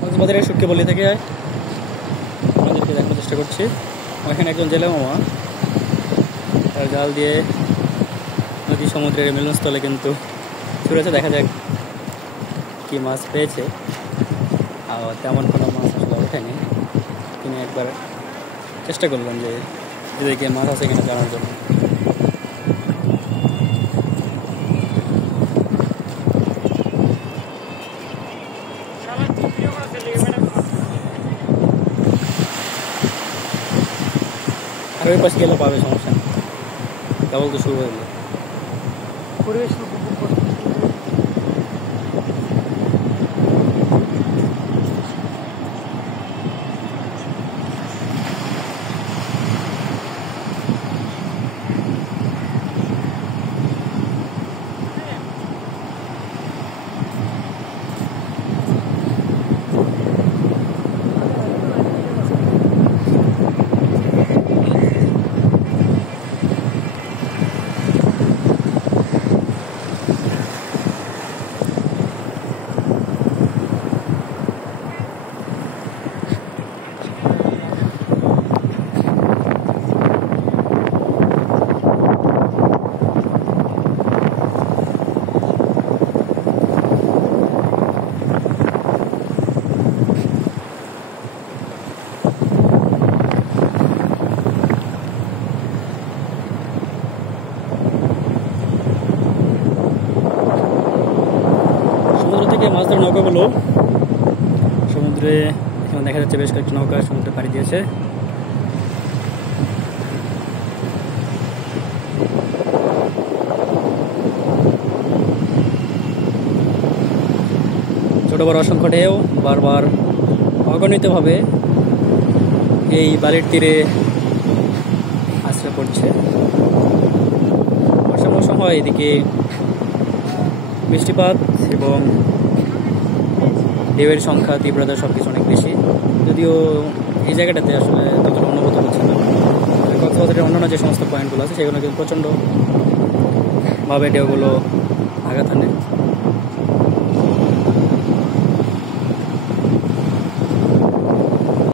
কক্সবাজারের শুটকিবলি থেকে আমাদেরকে দেখানোর চেষ্টা করছি। ওখানে একজন জেলে মামা তার জাল দিয়ে নদী সমুদ্রের মিলনস্থলে কিন্তু ছুড়েছে। দেখা যাক কি মাছ পেয়েছে। আর তেমন কোনো মাছ আসলে ওঠেনি। তিনি একবার চেষ্টা করলেন যে এদিকে মাছ আছে কিনা জানার জন্য। আর ওই পাশে গেলে পাবে, সমস্যা নেই। কেবল তো শুরু হইলো। পরিবেশ মাছ ধরার নৌকাগুলো সমুদ্রে এখানে দেখা যাচ্ছে বেশ কয়েকটি নৌকা সমুদ্রে পাড়ি দিয়েছে। ছোট বড় অসংখ্য ঢেউ বারবার অগণিতভাবে এই বালির তীরে আশ্রয় পড়ছে। বর্ষা মৌসুম হয়, এদিকে বৃষ্টিপাত এবং ঢেউয়ের সংখ্যা তীব্রতা সবকিছু অনেক বেশি। যদিও এই জায়গাটাতে আসলে ততটা অনুভূত হচ্ছে না। কক্সবাজারের অন্যান্য যে সমস্ত পয়েন্টগুলো আছে সেগুলো কিন্তু প্রচণ্ডভাবে ঢেউগুলো আঘাত আনে।